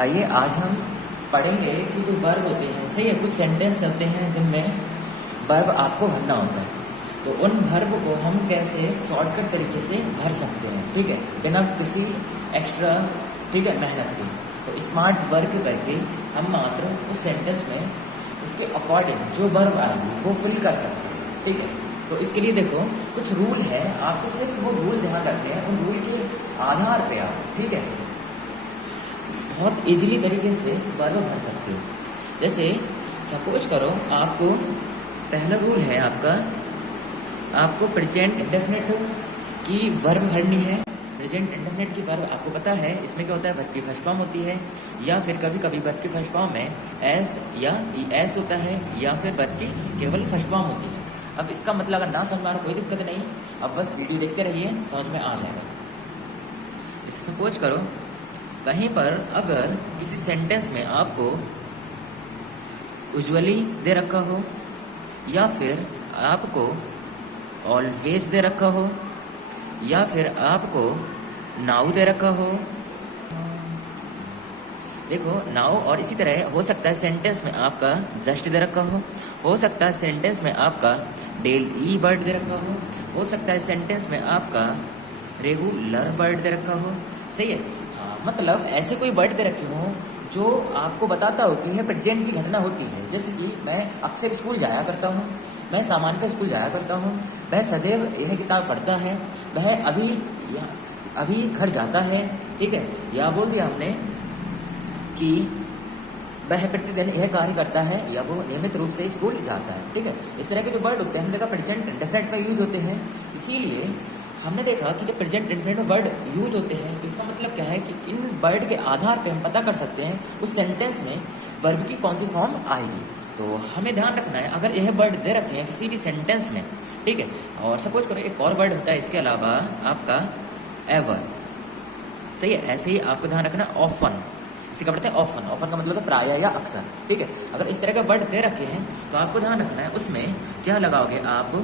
आइए आज हम पढ़ेंगे कि जो वर्ब होते हैं, सही है, कुछ सेंटेंस होते हैं जिनमें वर्ब आपको भरना होता है। तो उन वर्ब को हम कैसे शॉर्टकट तरीके से भर सकते हैं, ठीक है, बिना किसी एक्स्ट्रा, ठीक है, मेहनत के। तो स्मार्ट वर्क करके हम मात्र उस सेंटेंस में उसके अकॉर्डिंग जो वर्ब आएगी वो फिल कर सकते हैं, ठीक है। तो इसके लिए देखो कुछ रूल है, आपको सिर्फ वो रूल ध्यान रखने हैं। उन रूल के आधार पे आप, ठीक है, बहुत इजीली तरीके से वर्ब भर सकते हो। जैसे सपोज करो आपको पहला रूल है आपको प्रेजेंट इंडेफिनिट की वर्ब भरनी है। प्रेजेंट इंडेफिनिट की वर्ब आपको पता है इसमें क्या होता है, वर्ब की फर्स्ट फॉर्म होती है, या फिर कभी कभी वर्ब की फर्स्ट फॉर्म में एस या एस होता है, या फिर वर्ब की केवल फर्स्ट फॉर्म होती है। अब इसका मतलब अगर ना समझ में आ रहा कोई दिक्कत नहीं, अब बस वीडियो देखते रहिए, समझ में आ जाएगा। जैसे सपोज करो कहीं पर अगर किसी सेंटेंस में आपको यूजुअली दे रखा हो, या फिर आपको ऑलवेज दे रखा हो, या फिर आपको नाउ दे रखा हो। देखो नाउ, और इसी तरह हो सकता है सेंटेंस में आपका जस्ट दे रखा हो सकता है सेंटेंस में आपका डेली वर्ड दे रखा हो सकता है सेंटेंस में आपका रेगुलर वर्ड दे रखा हो, सही है। मतलब ऐसे कोई वर्ड दे रखे हो जो आपको बताता हो कि यह प्रेजेंट की घटना होती है। जैसे कि मैं अक्सर स्कूल जाया करता हूँ, मैं सामान्यतः स्कूल जाया करता हूँ, वह सदैव यह किताब पढ़ता है, वह अभी घर जाता है, ठीक है। या बोल दिया हमने कि वह प्रतिदिन यह कार्य करता है, या वो नियमित रूप से स्कूल जाता है, ठीक है। इस तरह के जो वर्ड होते हैं हमने देखा प्रेजेंट इंडेफिनिट में यूज होते हैं। इसीलिए हमने देखा कि जब प्रेजेंट इंडेफिनिट में वर्ड यूज होते हैं तो इसका मतलब क्या है कि इन वर्ड के आधार पे हम पता कर सकते हैं उस सेंटेंस में वर्ब की कौन सी फॉर्म आएगी। तो हमें ध्यान रखना है अगर यह वर्ड दे रखे हैं किसी भी सेंटेंस में, ठीक है। और सपोज करो एक और वर्ड होता है इसके अलावा आपका एवर, सही है। ऐसे ही आपको ध्यान रखना ऑफन, इसे क्या पढ़ते हैं ऑफन। ऑफन का मतलब है प्राय या अक्सर, ठीक है। अगर इस तरह के वर्ड दे रखे हैं तो आपको ध्यान रखना है उसमें क्या लगाओगे आप,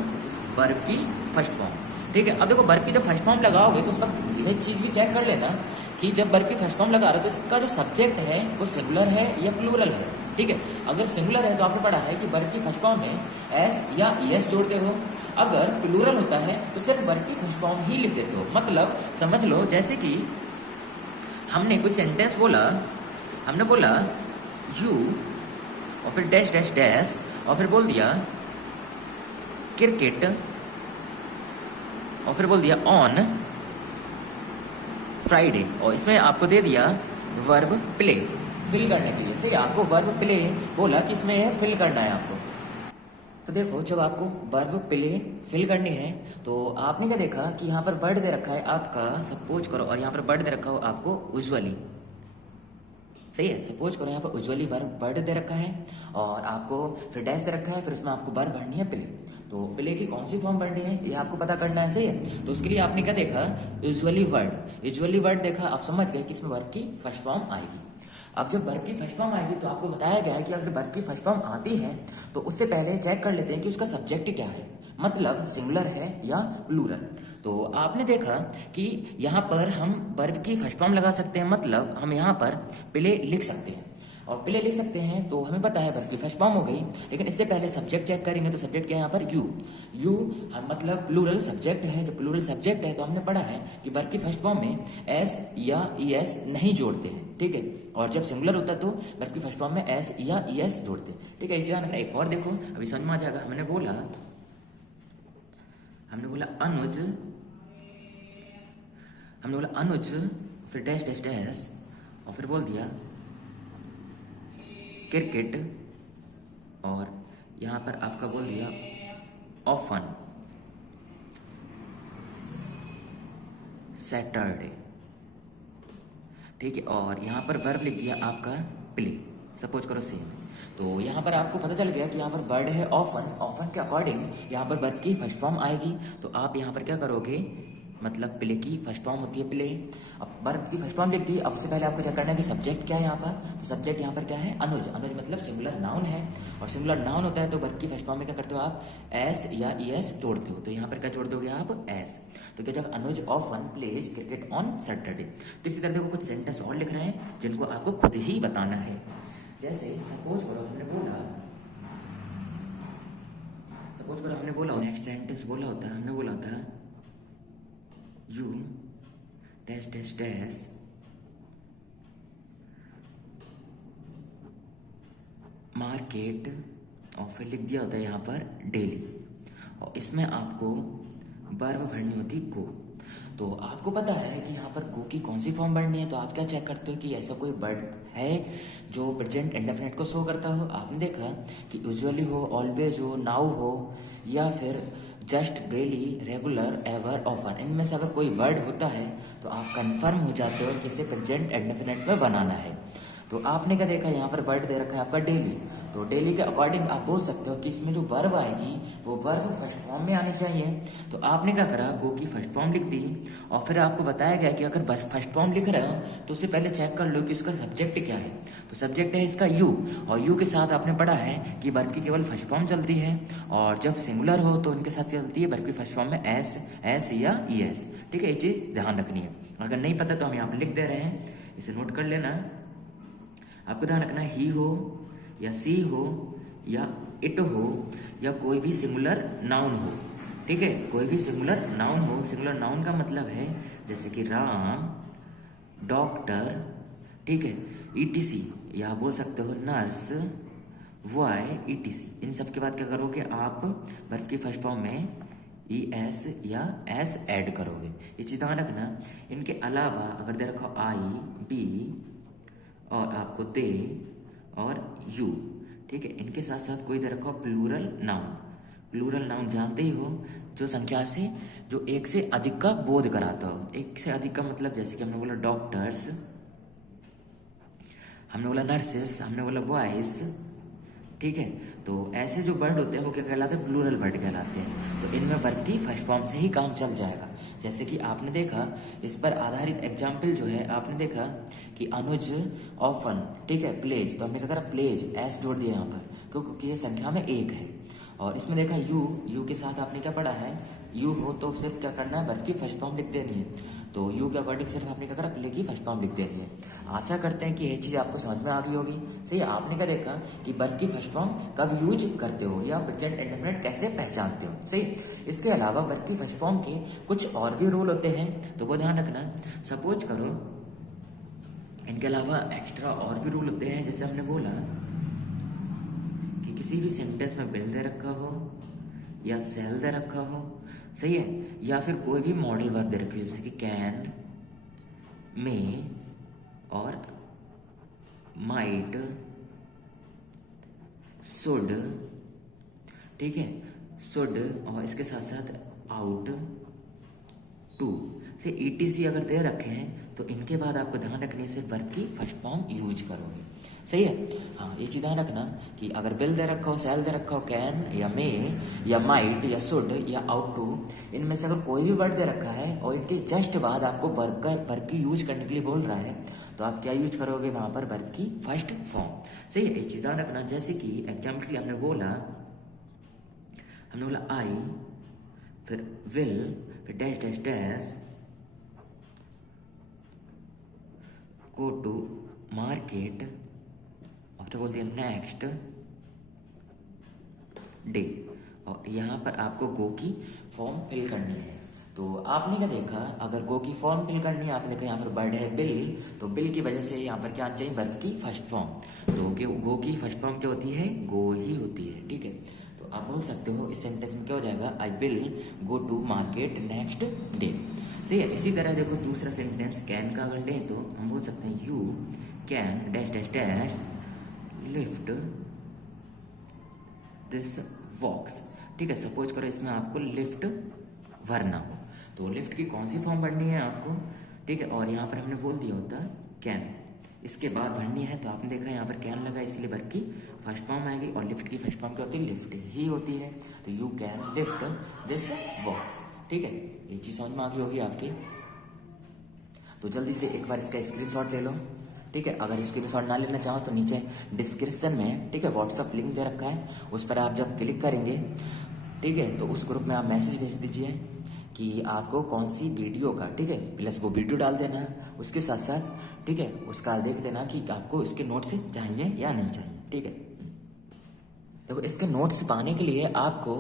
वर्ब की फर्स्ट फॉर्म, ठीक है। अब देखो वर्ब की जब फर्स्ट फॉर्म लगाओगे तो उस वक्त यह चीज भी चेक कर लेना कि जब वर्ब की फर्स्ट फॉर्म लगा रहे हो तो इसका जो सब्जेक्ट है वो सिंगुलर है या प्लूरल है, ठीक है। अगर सिंगुलर है तो आपने पढ़ा है कि वर्ब की फर्स्ट फॉर्म में एस या एस जोड़ते हो। अगर प्लूरल होता है तो सिर्फ वर्ब की फर्स्ट फॉर्म ही लिख देते हो। मतलब समझ लो जैसे कि हमने कोई सेंटेंस बोला, हमने बोला यू और फिर डैश डैश डैश और फिर बोल दिया क्रिकेट और फिर बोल दिया ऑन फ्राइडे, और इसमें आपको दे दिया वर्ब प्ले फिल करने के लिए, सही। आपको वर्ब प्ले बोला कि इसमें फिल करना है आपको। तो देखो जब आपको वर्ब प्ले फिल करनी है तो आपने क्या देखा कि यहाँ पर वर्ड दे रखा है आपका, सपोज करो, और यहाँ पर वर्ड दे रखा हो आपको यूजुअली, सही है। सपोज करो यहाँ पर यूजुअली वर्ड दे रखा है और आपको फिर डैश दे रखा है, फिर उसमें आपको वर्ब भरनी है प्ले। तो प्ले की कौन सी फॉर्म भरनी है ये आपको पता करना है, सही है। तो उसके लिए आपने क्या देखा, यूजुअली वर्ड देखा, आप समझ गए कि इसमें वर्ब की फर्स्ट फॉर्म आएगी। अब जब वर्ब की फर्स्ट फॉर्म आएगी तो आपको बताया गया है कि अगर वर्ब की फर्स्ट फॉर्म आती है तो उससे पहले चेक कर लेते हैं कि उसका सब्जेक्ट क्या है, मतलब सिंगुलर है या प्लूरल। तो आपने देखा कि यहाँ पर हम वर्ब की फर्स्ट फॉर्म लगा सकते हैं, मतलब हम यहाँ पर प्ले लिख सकते हैं, और प्ले लिख सकते हैं तो हमें पता है वर्ब की फर्स्ट फॉर्म हो गई। लेकिन इससे पहले सब्जेक्ट चेक करेंगे तो सब्जेक्ट क्या है यहाँ पर यू मतलब प्लूरल सब्जेक्ट है। जब प्लूरल सब्जेक्ट है तो हमने पढ़ा है कि वर्ब की फर्स्ट फॉर्म में एस या एस नहीं जोड़ते हैं, ठीक है। और जब सिंगुलर होता है तो वर्ब की फर्स्ट फॉर्म में एस या एस जोड़ते हैं, ठीक है। इस जगह एक और देखो, अभी समझ में आ जाएगा। हमने बोला अनुज फिर डैश डैश डैश और फिर बोल दिया क्रिकेट, और यहाँ पर आपका बोल दिया ऑफन सैटरडे, ठीक है। और यहाँ पर वर्ब लिख दिया आपका प्ले, सपोज करो सेम। तो यहाँ पर आपको पता चल गया कि यहाँ पर वर्ड है ऑफन के अकॉर्डिंग यहाँ पर वर्ब की फर्स्ट फॉर्म आएगी। तो आप यहाँ पर क्या करोगे, मतलब प्ले की फर्स्ट फॉर्म होती है प्ले। अब वर्ब की फर्स्ट फॉर्म लिख दी। अब उससे पहले आपको क्या करना है कि सब्जेक्ट क्या है यहाँ पर, तो सब्जेक्ट यहाँ पर क्या है, अनुज। अनुज मतलब सिंगुलर नाउन है, और सिंगुलर नाउन होता है तो वर्ब की फर्स्ट फॉर्म में क्या करते हो आप, एस या ईएस जोड़ते हो। तो यहाँ पर क्या जोड़ दोगे आप, एस। तो क्या जाएगा, Anuj often plays cricket on Saturday. तो इसी तरह देखो कुछ सेंटेंस और लिख रहे हैं जिनको आपको खुद ही बताना है। जैसे सपोज करो हमने बोला नेक्स्ट सेंटेंस बोला होता, हमने बोला था you dash dash dash market, और फिर लिख दिया होता है यहाँ पर डेली, और इसमें आपको वर्ब भरनी होती गो। तो आपको पता है कि यहाँ पर गो की कौन सी फॉर्म भरनी है, तो आप क्या चेक करते हो कि ऐसा कोई वर्ड है जो प्रेजेंट इंडेफिनिट को शो करता हो। आपने देखा कि यूजुअली हो, ऑलवेज हो, नाउ हो, या फिर just, daily, regular, ever, often, इनमें से अगर कोई वर्ड होता है तो आप कंफर्म हो जाते हो कि इसे प्रेजेंट इंडेफिनिट में बनाना है। तो आपने क्या देखा, यहाँ पर वर्ड दे रखा है आपका डेली। तो डेली के अकॉर्डिंग आप बोल सकते हो कि इसमें जो वर्ब आएगी वो वर्ब फर्स्ट फॉर्म में आनी चाहिए। तो आपने क्या करा, गो की फर्स्ट फॉर्म लिख दी, और फिर आपको बताया गया कि अगर फर्स्ट फॉर्म लिख रहे हो तो उससे पहले चेक कर लो कि उसका सब्जेक्ट क्या है। तो सब्जेक्ट है इसका यू, और यू के साथ आपने पढ़ा है कि वर्ब की केवल फर्स्ट फॉर्म चलती है, और जब सिंगुलर हो तो उनके साथ चलती है वर्ब की फर्स्ट फॉर्म में एस, एस या ई एस। ठीक है, ये चीज़ ध्यान रखनी है। अगर नहीं पता तो हम यहाँ पर लिख दे रहे हैं, इसे नोट कर लेना। आपको ध्यान रखना है, ही हो या सी हो या इट हो या कोई भी सिंगुलर नाउन हो। ठीक है, कोई भी सिंगुलर नाउन हो। सिंगुलर नाउन का मतलब है जैसे कि राम, डॉक्टर, ठीक है, ईटीसी, या बोल सकते हो नर्स, बॉय, ईटीसी। इन सब के बाद क्या करोगे आप, वर्ब की फर्स्ट फॉर्म में ई एस या एस ऐड करोगे। ये चीज़ ध्यान रखना। इनके अलावा अगर दे रखो आई, बी, और आपको दे और यू, ठीक है, इनके साथ साथ कोई दे रखा हो प्लूरल नाउन। प्लूरल नाउन जानते ही हो, जो संख्या से, जो एक से अधिक का बोध कराता हो। एक से अधिक का मतलब जैसे कि हमने बोला डॉक्टर्स, हमने बोला नर्सेस, हमने बोला बॉयज। ठीक है, तो ऐसे जो वर्ड होते हैं वो क्या कहलाते हैं, प्लूरल वर्ड कहलाते हैं। तो इनमें वर्ब की फर्स्ट फॉर्म से ही काम चल जाएगा। जैसे कि आपने देखा, इस पर आधारित एग्जाम्पल जो है, आपने देखा कि अनुज ऑफन, ठीक है, प्लेज, तो हमने क्या करा, प्लेज एस जोड़ दिया यहाँ पर, क्योंकि ये संख्या में एक है। और इसमें देखा यू के साथ आपने क्या पढ़ा है, यू हो तो सिर्फ क्या करना है, वर्ब की फर्स्ट फॉर्म लिख देनी है। तो यू के अकॉर्डिंग सिर्फ आपने क्या करा, प्ले की फर्स्ट फॉर्म लिख देनी है। आशा करते हैं कि यह चीज़ आपको समझ में आ गई होगी। सही है, आपने क्या देखा कि वर्ब की फर्स्ट फॉर्म कब यूज करते हो या प्रेजेंट इंडेफिनिट कैसे पहचानते हो। सही, इसके अलावा वर्ब की फर्स्ट फॉर्म के कुछ और भी रूल होते हैं, तो वो ध्यान रखना। सपोज करो इनके अलावा एक्स्ट्रा और भी रूल होते हैं। जैसे हमने बोला कि किसी भी सेंटेंस में विल दे रखा हो या सेल दे रखा हो, सही है, या फिर कोई भी मॉडल वर्ब दे रखी हो, जैसे कि कैन, मे और माइट, शुड, ठीक है, शुड, और इसके साथ साथ आउट टू से ईटीसी अगर दे रखे हैं तो इनके बाद आपको ध्यान रखने से वर्ब की फर्स्ट फॉर्म यूज करोगे। सही है, हाँ, ये चीज़ ध्यान रखना कि अगर विल दे रखा हो, सेल दे रखा हो, कैन या मे या माइट या शुड या आउट टू, इनमें से अगर कोई भी वर्ड दे रखा है और इनके जस्ट बाद आपको वर्ब की यूज करने के लिए बोल रहा है, तो आप क्या यूज करोगे वहाँ पर, वर्ब की फर्स्ट फॉर्म। सही है, ये चीज़ ध्यान रखना। जैसे कि एग्जाम्पल के लिए हमने बोला आई, फिर विल, फिर dash dash dash go to market, और फिर बोल दिया नेक्स्ट डे, और यहाँ पर आपको गो की फॉर्म फिल करनी है। तो आपने क्या देखा, अगर गो की फॉर्म फिल करनी है, आपने देखा यहाँ पर वर्ड है बिल, तो बिल की वजह से यहाँ पर क्या आना चाहिए, वर्ब की फर्स्ट फॉर्म। तो गो की फर्स्ट फॉर्म क्या होती है, गो ही होती है। ठीक है, तो आप बोल सकते हो इस सेंटेंस में क्या हो जाएगा, I will go to market next day. सही है, इसी तरह देखो दूसरा सेंटेंस कैन का अगर लें तो हम बोल सकते हैं you can dash dash dash lift this box. ठीक है, सपोज करो इसमें आपको लिफ्ट भरना हो, तो लिफ्ट की कौन सी फॉर्म भरनी है आपको, ठीक है, और यहाँ पर हमने बोल दिया होता कैन, इसके बाद भरनी है, तो आपने देखा यहाँ पर कैन लगा, इसलिए वर्ब की फर्स्ट फॉर्म आएगी, और लिफ्ट की फर्स्ट फॉर्म क्या होती है, लिफ्ट ही होती है। तो you can lift this box. ठीक है, ये चीज़ समझ में आ गई होगी आपकी। तो जल्दी से एक बार इसका स्क्रीनशॉट ले लो, ठीक है। अगर स्क्रीनशॉट ना लेना चाहो तो नीचे डिस्क्रिप्शन में, ठीक है, व्हाट्सअप लिंक दे रखा है, उस पर आप जब क्लिक करेंगे, ठीक है, तो उस ग्रुप में आप मैसेज भेज दीजिए कि आपको कौन सी वीडियो का, ठीक है, प्लस वो वीडियो डाल देना है उसके साथ साथ, ठीक है, उसका देख देना कि आपको इसके नोट्स चाहिए या नहीं चाहिए, ठीक है। देखो इसके नोट्स पाने के लिए आपको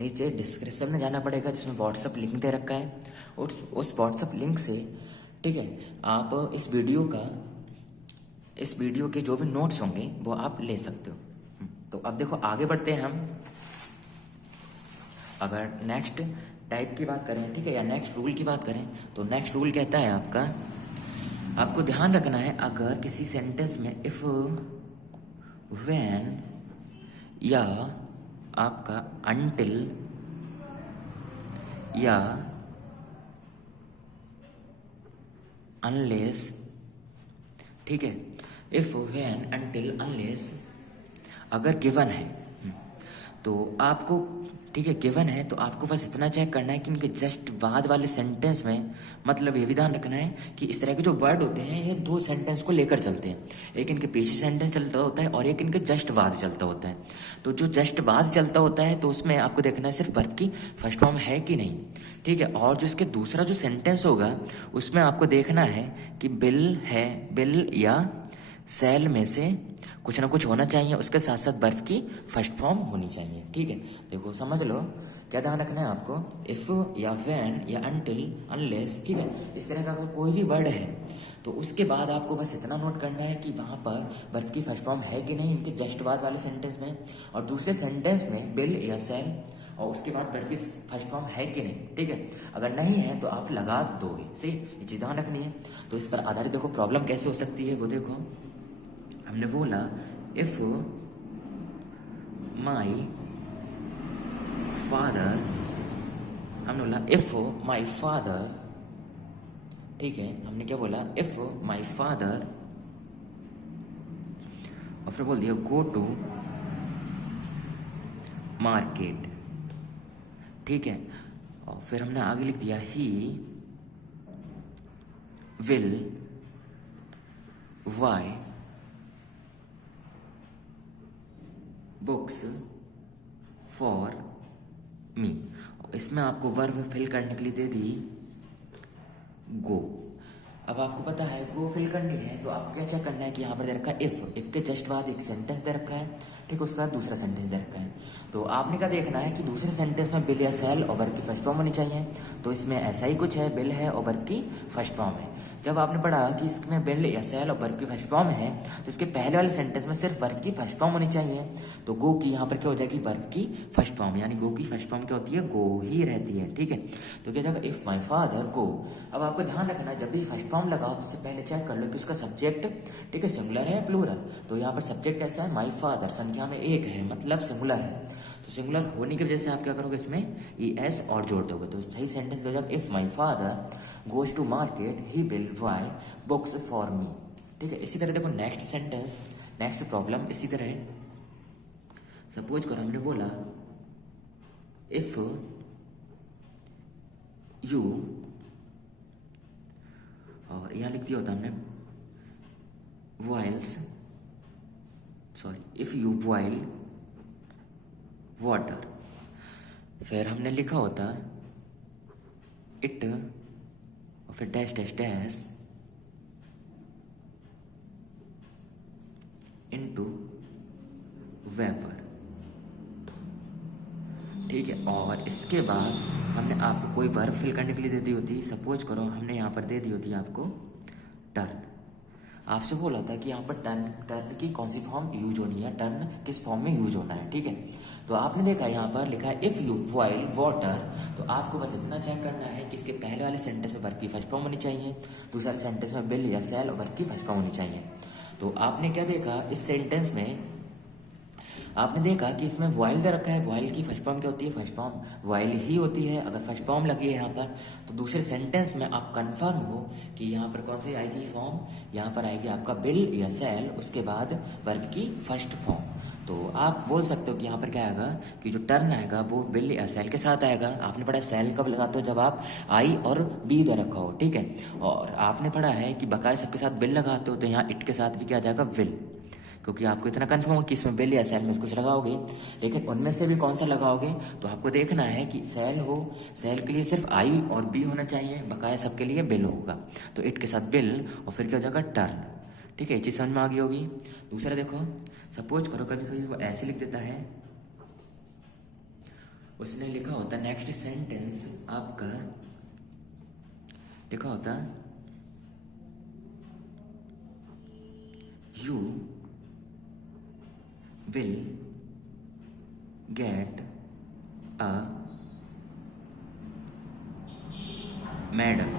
नीचे डिस्क्रिप्शन में जाना पड़ेगा, जिसमें व्हाट्सअप लिंक दे रखा है, और उस व्हाट्सअप लिंक से, ठीक है, आप इस वीडियो के जो भी नोट्स होंगे वो आप ले सकते हो। तो अब देखो आगे बढ़ते हैं हम। अगर नेक्स्ट टाइप की बात करें, ठीक है, या नेक्स्ट रूल की बात करें, तो नेक्स्ट रूल कहता है आपको ध्यान रखना है, अगर किसी सेंटेंस में इफ, व्हेन या आपका अनटिल या अनलेस, ठीक है, इफ, व्हेन, अनटिल, अनलेस अगर गिवन है तो आपको, ठीक है, गिवन है तो आपको बस इतना चेक करना है कि इनके जस्ट बाद वाले सेंटेंस में, मतलब ये भी ध्यान रखना है कि इस तरह के जो वर्ड होते हैं ये दो सेंटेंस को लेकर चलते हैं, एक इनके पीछे सेंटेंस चलता होता है और एक इनके जस्ट बाद चलता होता है। तो जो जस्ट बाद चलता होता है तो उसमें आपको देखना है सिर्फ वर्ब की फर्स्ट फॉर्म है कि नहीं, ठीक है। और जो इसके दूसरा जो सेंटेंस होगा उसमें आपको देखना है कि बिल है, बिल या सेल में से कुछ ना कुछ होना चाहिए, उसके साथ साथ वर्ब की फर्स्ट फॉर्म होनी चाहिए, ठीक है। देखो समझ लो क्या ध्यान रखना है आपको, इफ या व्हेन या अनटिल, अनलेस, ठीक है, इस तरह का अगर कोई भी वर्ड है तो उसके बाद आपको बस इतना नोट करना है कि वहाँ पर वर्ब की फर्स्ट फॉर्म है कि नहीं इनके जस्ट बाद वाले सेंटेंस में, और दूसरे सेंटेंस में बिल या सेल और उसके बाद वर्ब की फर्स्ट फॉर्म है कि नहीं, ठीक है। अगर नहीं है तो आप लगा दोगे, सही, ये चीज़ ध्यान रखनी है। तो इस पर आधारित देखो प्रॉब्लम कैसे हो सकती है वो देखो। हमने बोला इफ माई फादर, हमने बोला इफ माई फादर, ठीक है, हमने क्या बोला, इफ माई फादर, और फिर बोल दिया गो टू मार्केट, ठीक है, और फिर हमने आगे लिख दिया ही विल बाय बुक्स फॉर मी। इसमें आपको वर्ब फिल करने के लिए दे दी गो। अब आपको पता है गो फिल करनी है तो आपको क्या चेक करना है कि यहाँ पर दे रखा है इफ के जस्ट बाद एक सेंटेंस दे रखा है, ठीक है, उसके बाद दूसरा सेंटेंस दे रखा है। तो आपने क्या देखना है कि दूसरे सेंटेंस में बिल या सेल और वर्ब की फर्स्ट फॉर्म होनी चाहिए, तो इसमें ऐसा ही कुछ है, बिल है और वर्ब की फर्स्ट फॉर्म है। जब आपने पढ़ा कि इसमें बिल या सेल और वर्ब की फर्स्ट फॉर्म है तो इसके पहले वाले सेंटेंस में सिर्फ वर्ब की फर्स्ट फॉर्म होनी चाहिए, तो गो की यहाँ पर क्या हो जाएगी, वर्ब की फर्स्ट फॉर्म, यानी गो की फर्स्ट फॉर्म क्या होती है, गो ही रहती है, ठीक है। तो क्या जाएगा इफ माई फादर गो। अब आपको ध्यान रखना जब भी फर्स्ट फॉर्म लगाओ तो उससे पहले चेक कर लो कि उसका सब्जेक्ट, ठीक है, सिंगुलर है या प्लूरल। तो यहाँ पर सब्जेक्ट कैसा है, माई फादर, संख्या में एक है मतलब सिंगुलर है, तो सिंगुलर होने की वजह से आप क्या करोगे, इसमें ई एस और जोड़ दोगे, तो सही सेंटेंस हो जाएगा if my father goes to market he will buy books for me, ठीक है। इसी तरह देखो नेक्स्ट सेंटेंस, नेक्स्ट प्रॉब्लम इसी तरह है। सपोज करो हमने बोला इफ यू, और यहाँ लिख दिया होता हमने boils, sorry, if you boil water, फिर हमने लिखा होता इट और फिर dash dash dash into vapour, ठीक है। और इसके बाद हमने आपको कोई वर्ब फिल करने के लिए दे दी होती, सपोज करो हमने यहाँ पर दे दी होती आपको टर्न। आपसे बोला था कि यहाँ पर टर्न की कौन सी फॉर्म यूज होनी है, टर्न किस फॉर्म में यूज होना है, ठीक है। तो आपने देखा यहाँ पर लिखा है इफ यू बॉइल वाटर, तो आपको बस इतना चेक करना है कि इसके पहले वाले सेंटेंस में वर्ब की फर्स्ट फॉर्म होनी चाहिए, दूसरे वाले सेंटेंस में बिल या सेल और वर्ब की फर्स्ट फॉर्म होनी चाहिए। तो आपने क्या देखा इस सेंटेंस में, आपने देखा कि इसमें वॉइल दे रखा है, वॉइल की फर्स्ट फॉर्म क्या होती है, फर्स्ट फॉर्म वॉइल ही होती है। अगर फर्स्ट फॉर्म लगी है यहाँ पर तो दूसरे सेंटेंस में आप कंफर्म हो कि यहाँ पर कौन सी आएगी फॉर्म, यहाँ पर आएगी आपका बिल या सेल, उसके बाद वर्ब की फर्स्ट फॉर्म। तो आप बोल सकते हो कि यहाँ पर क्या आएगा कि जो टर्न आएगा वो बिल या सेल के साथ आएगा। आपने पढ़ा सेल कब लगाते हो, जब आप आई और बी दे रखा हो, ठीक है। और आपने पढ़ा है कि बकाया सबके साथ बिल लगाते हो, तो यहाँ इट के साथ भी क्या आ जाएगा, विल, क्योंकि आपको इतना कंफर्म हो कि इसमें बिल या सेल में कुछ लगाओगे। लेकिन उनमें से भी कौन सा लगाओगे, तो आपको देखना है कि सेल हो, सेल के लिए सिर्फ आई और बी होना चाहिए, बकाया सबके लिए बिल होगा। तो इट के साथ बिल और फिर क्या हो जाएगा, टर्न। ठीक है, ये चीज़ समझ में आ गई होगी। दूसरा देखो, सपोज करो कभी कभी वो ऐसे लिख देता है, उसने लिखा होता नेक्स्ट सेंटेंस आपका लिखा होता you will get a medal,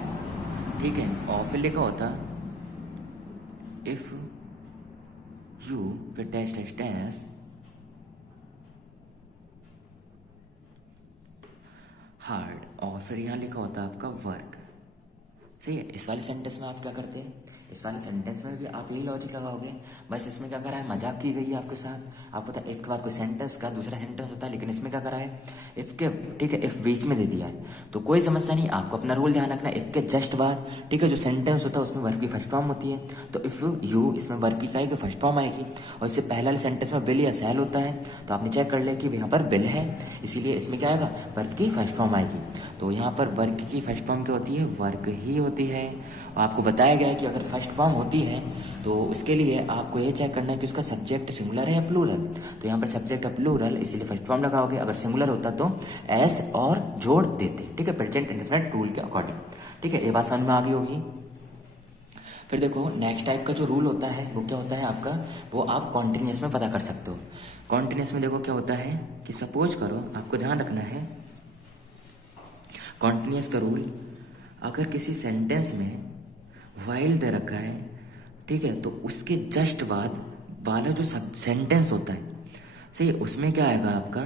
ठीक है। और फिर लिखा होता if you फिर dash hard, और फिर यहाँ लिखा होता आपका वर्क। सही है। इस वाले सेंटेंस में आप क्या करते हैं, इस वाले सेंटेंस में भी आप यही लॉजिक लगाओगे, बस इसमें क्या करा है, मजाक की गई है आपके साथ। आपको पता है इफ के बाद कोई सेंटेंस का दूसरा सेंटेंस होता है, लेकिन इसमें क्या करा है, इफ के, ठीक है, इफ बीच में दे दिया है तो कोई समस्या नहीं। आपको अपना रूल ध्यान रखना है, इफ के जस्ट बाद, ठीक है, जो सेंटेंस होता है उसमें वर्ब की फर्स्ट फॉर्म होती है, तो इफ यू इसमें वर्ब की क्या आएगी, फर्स्ट फॉर्म आएगी। और इससे पहले वाले सेंटेंस में विल या सेल होता है, तो आपने चेक कर लिया कि यहाँ पर विल है, इसीलिए इसमें क्या आएगा, वर्ब की फर्स्ट फॉर्म आएगी। तो यहाँ पर वर्क की फर्स्ट फॉर्म क्या होती है, वर्क ही होती है। आपको बताया गया है कि अगर फर्स्ट फॉर्म होती है तो उसके लिए आपको ये चेक करना है कि उसका सब्जेक्ट सिंगुलर है या प्लूरल। तो यहाँ पर सब्जेक्ट है प्लूरल, इसीलिए फर्स्ट फॉर्म लगाओगे। अगर सिंगुलर होता तो एस और जोड़ देते, ठीक है, प्रेजेंट इंडेफिनिट रूल के अकॉर्डिंग। ठीक है, ये बात समझ में आ गई होगी। फिर देखो नेक्स्ट टाइप का जो रूल होता है वो क्या होता है आपका, वो आप कॉन्टिन्यूस में पता कर सकते हो। कॉन्टिन्यूस में देखो क्या होता है कि सपोज करो, आपको ध्यान रखना है कॉन्टिन्यूस का रूल, अगर किसी सेंटेंस में वाइल दे रखा है, ठीक है, तो उसके जस्ट बाद वाला जो सेंटेंस होता है, सही है, उसमें क्या आएगा आपका,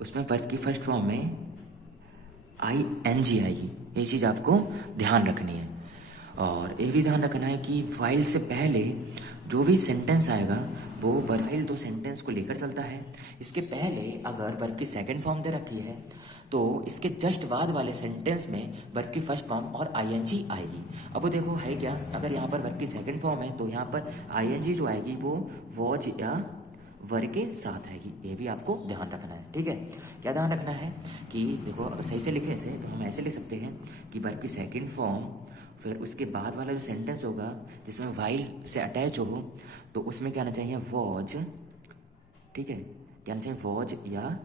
उसमें वर्ब की फर्स्ट फॉर्म में आई एन जी आएगी। ये चीज़ आपको ध्यान रखनी है। और ये भी ध्यान रखना है कि वाइल से पहले जो भी सेंटेंस आएगा वो वाइल दो सेंटेंस को लेकर चलता है। इसके पहले अगर वर्ब की सेकंड फॉर्म दे रखी है तो इसके जस्ट बाद वाले सेंटेंस में वर्ब की फर्स्ट फॉर्म और आईएनजी आएगी। अब वो देखो है क्या, अगर यहाँ पर वर्ब की सेकंड फॉर्म है तो यहाँ पर आईएनजी जो आएगी वो वॉज या वर के साथ आएगी। ये भी आपको ध्यान रखना है, ठीक है। क्या ध्यान रखना है कि देखो अगर सही से लिखे इसे तो हम ऐसे लिख सकते हैं कि वर्ब की सेकंड फॉर्म, फिर उसके बाद वाला जो सेंटेंस होगा जिसमें वाइल से अटैच हो तो उसमें क्या आना चाहिए, वॉज, ठीक है, क्या आना चाहिए, वॉज या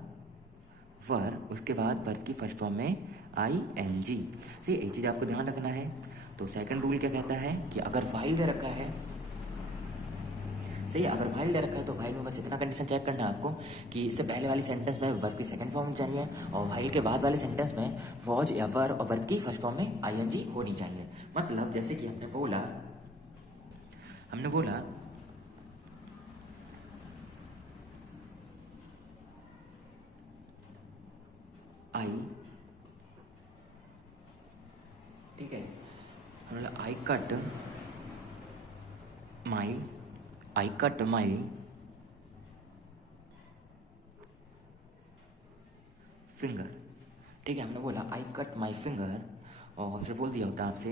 वर, उसके बाद वर्ब की फर्स्ट फॉर्म में आई एन जी। सही, ये चीज़ आपको ध्यान रखना है। तो सेकंड रूल क्या कहता है कि अगर वाइल दे रखा है, सही है, अगर वाइल दे रखा है तो वाइल में बस इतना कंडीशन चेक करना है आपको कि इससे पहले वाली सेंटेंस में वर्ब की सेकंड फॉर्म होनी चाहिए और वाइल के बाद वाले सेंटेंस में वॉज या वर और वर्ब की फर्स्ट फॉर्म में आईएनजी होनी चाहिए। मतलब जैसे कि हमने बोला आई, ठीक है, हमने आई कट माई फिंगर, ठीक है, हमने बोला आई कट माई फिंगर और फिर बोल दिया होता आपसे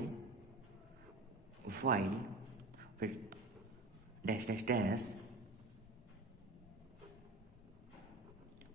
वाइल, फिर डैश डैश डैश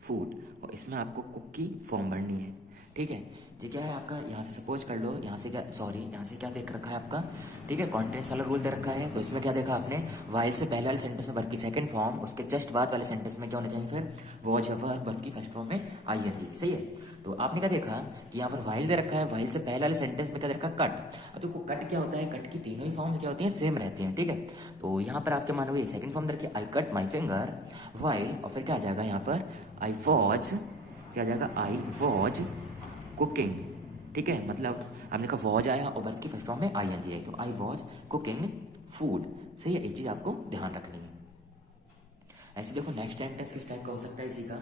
फूड, और इसमें आपको कुक की फॉर्म भरनी है, ठीक है। ये क्या है आपका, यहाँ से सपोज कर लो, यहाँ से क्या देख रखा है आपका, ठीक है, कॉन्टिन्यूस वाला रूल दे रखा है। तो इसमें क्या देखा आपने, वाइल से पहले वाले सेंटेंस में वर्ब की सेकंड फॉर्म, उसके जस्ट बाद वाले सेंटेंस में क्या होना चाहिए, फिर वॉज या वर्ब की फर्स्ट फॉर्म में आईएनजी। सही है। तो आपने क्या देखा कि यहाँ पर वाइल दे रखा है, वाइल से पहले वाले सेंटेंस में क्या दे रखा, कट। अब देखो कट क्या होता है, कट की तीनों ही फॉर्म क्या होती हैं, सेम रहती हैं, ठीक है। तो यहाँ पर आप क्या मानोगे, सेकंड फॉर्म दे रखी है I cut my finger while, और फिर क्या आ जाएगा यहाँ पर आई वॉज, क्या आ जाएगा, आई वॉज कुकिंग, ठीक है। मतलब आपने कहा वॉज आया और वर्ब की फर्स्ट फॉर्म में आईएनजी आई, तो आई वॉज कुकिंग फूड। सही है, ये चीज़ आपको ध्यान रखनी है। ऐसे देखो नेक्स्ट सेंटेंस किस टाइप का हो सकता है इसी का,